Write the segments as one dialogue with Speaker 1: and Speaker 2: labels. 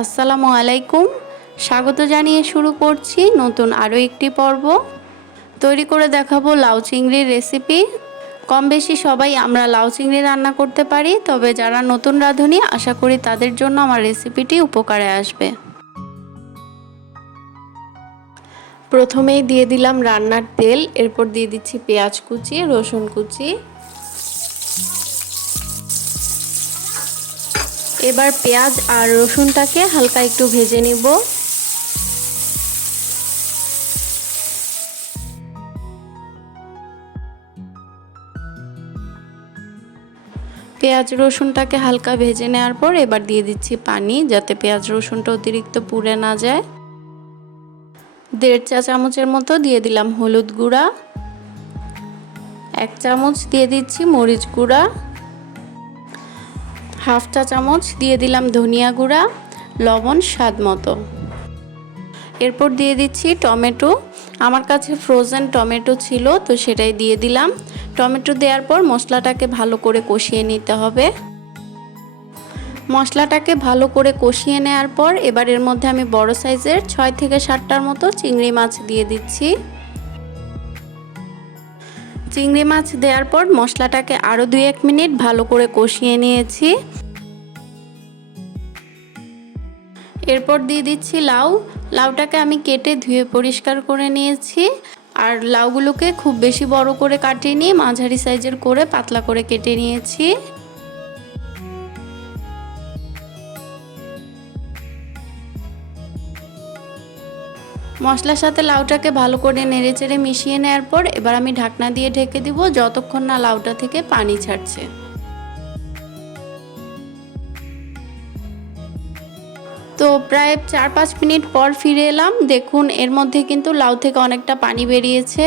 Speaker 1: আসসালামু আলাইকুম। স্বাগত জানিয়ে শুরু করছি নতুন আরও একটি পর্ব। তৈরি করে দেখাবো লাউ চিংড়ির রেসিপি কম বেশি সবাই আমরা লাউ চিংড়ি রান্না করতে পারি, তবে যারা নতুন রাঁধুনি, আশা করি তাদের জন্য আমার রেসিপিটি উপকারে আসবে। প্রথমেই দিয়ে দিলাম রান্নার তেল, এরপর দিয়ে দিচ্ছি পেঁয়াজ কুচি, রসুন কুচি। এবার পেঁয়াজ আর রসুনটাকে হালকা একটু ভেজে নিব। পেঁয়াজ রসুনটাকে হালকা ভেজে নেওয়ার পর এবার দিয়ে দিচ্ছি পানি, যাতে পেঁয়াজ রসুনটা অতিরিক্ত পুড়ে না যায়। দেড় চা চামচের মতো দিয়ে দিলাম হলুদ গুঁড়া। এক চামচ দিয়ে দিচ্ছি মরিচ গুঁড়া। হাফ চা চামচ দিয়ে দিলাম ধনিয়া গুঁড়া, লবণ, স্বাদ মতো। এরপর দিয়ে দিচ্ছি টমেটো। আমার কাছে ফ্রোজেন টমেটো ছিল, তো সেটাই দিয়ে দিলাম। টমেটো দেওয়ার পর মশলাটাকে ভালো করে কষিয়ে নিতে হবে। মশলাটাকে ভালো করে কষিয়ে নেওয়ার পর এবার এর মধ্যে আমি বড় সাইজের ছয় থেকে সাতটার মতো চিংড়ি মাছ দিয়ে দিচ্ছি। চিংড়ি মাছ দেওয়ার পর মশলাটাকে আরও দুই এক মিনিট ভালো করে কষিয়ে নিয়েছি। এরপর দিয়ে দিচ্ছি লাউ। লাউটাকে আমি কেটে ধুয়ে পরিষ্কার করে নিয়েছি। আর লাউগুলোকে খুব বেশি বড় করে কাটিয়ে নিয়ে মাঝারি সাইজের করে পাতলা করে কেটে নিয়েছি। মশলার সাথে লাউটাকে ভালো করে নেড়ে চেড়ে মিশিয়ে নেওয়ার পর এবার আমি ঢাকনা দিয়ে ঢেকে দিব, যতক্ষণ না লাউটা থেকে পানি ছাড়ছে। তো প্রায় চার পাঁচ মিনিট পর ফিরে এলাম। দেখুন, এর মধ্যে কিন্তু লাউ থেকে অনেকটা পানি বেরিয়েছে।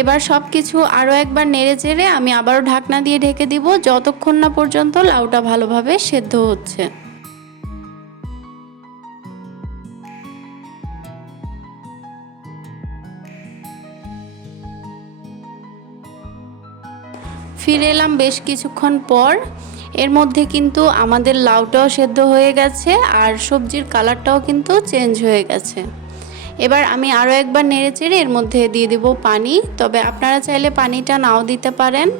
Speaker 1: এবার সব কিছু আরও একবার নেড়ে চেড়ে আমি আবারও ঢাকনা দিয়ে ঢেকে দিব। যতক্ষণ না পর্যন্ত লাউটা ভালোভাবে সেদ্ধ হচ্ছে। ফিরে এলাম বেশ কিছুক্ষণ পর। এর মধ্যে কিন্তু আমাদের লাউটাও সেদ্ধ হয়ে গেছে আর সবজির কালারটাও কিন্তু চেঞ্জ হয়ে গেছে। এবার আমি আরও একবার নেড়ে চেড়ে এর মধ্যে দিয়ে দেব পানি। তবে আপনারা চাইলে পানিটা নাও দিতে পারেন।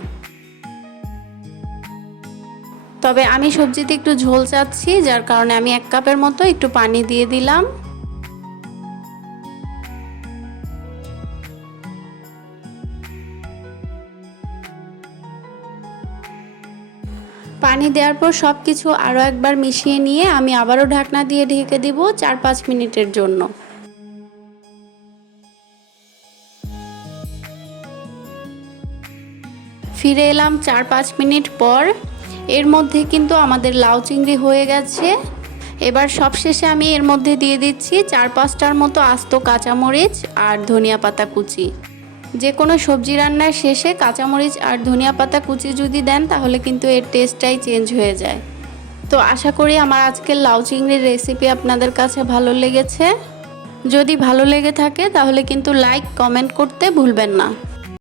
Speaker 1: তবে আমি সবজিতে একটু ঝোল চাচ্ছি, যার কারণে আমি এক কাপের মতো একটু পানি দিয়ে দিলাম। পানি দেওয়ার পর সব কিছু আরও একবার মিশিয়ে নিয়ে আমি আবারও ঢাকনা দিয়ে ঢেকে দিব চার পাঁচ মিনিটের জন্য। ফিরে এলাম চার পাঁচ মিনিট পর। এর মধ্যে কিন্তু আমাদের লাউ চিংড়ি হয়ে গেছে। এবার সবশেষে আমি এর মধ্যে দিয়ে দিচ্ছি চার পাঁচটার মতো আস্ত কাঁচামরিচ আর ধনিয়া পাতা কুচি। যে কোনো সবজি রান্নার শেষে কাঁচামরিচ আর ধনিয়া পাতা কুচি যদি দেন, তাহলে কিন্তু এর টেস্টটাই চেঞ্জ হয়ে যায়। তো আশা করি আমার আজকের লাউ চিংড়ির রেসিপি আপনাদের কাছে ভালো লেগেছে। যদি ভালো লেগে থাকে, তাহলে কিন্তু লাইক কমেন্ট করতে ভুলবেন না।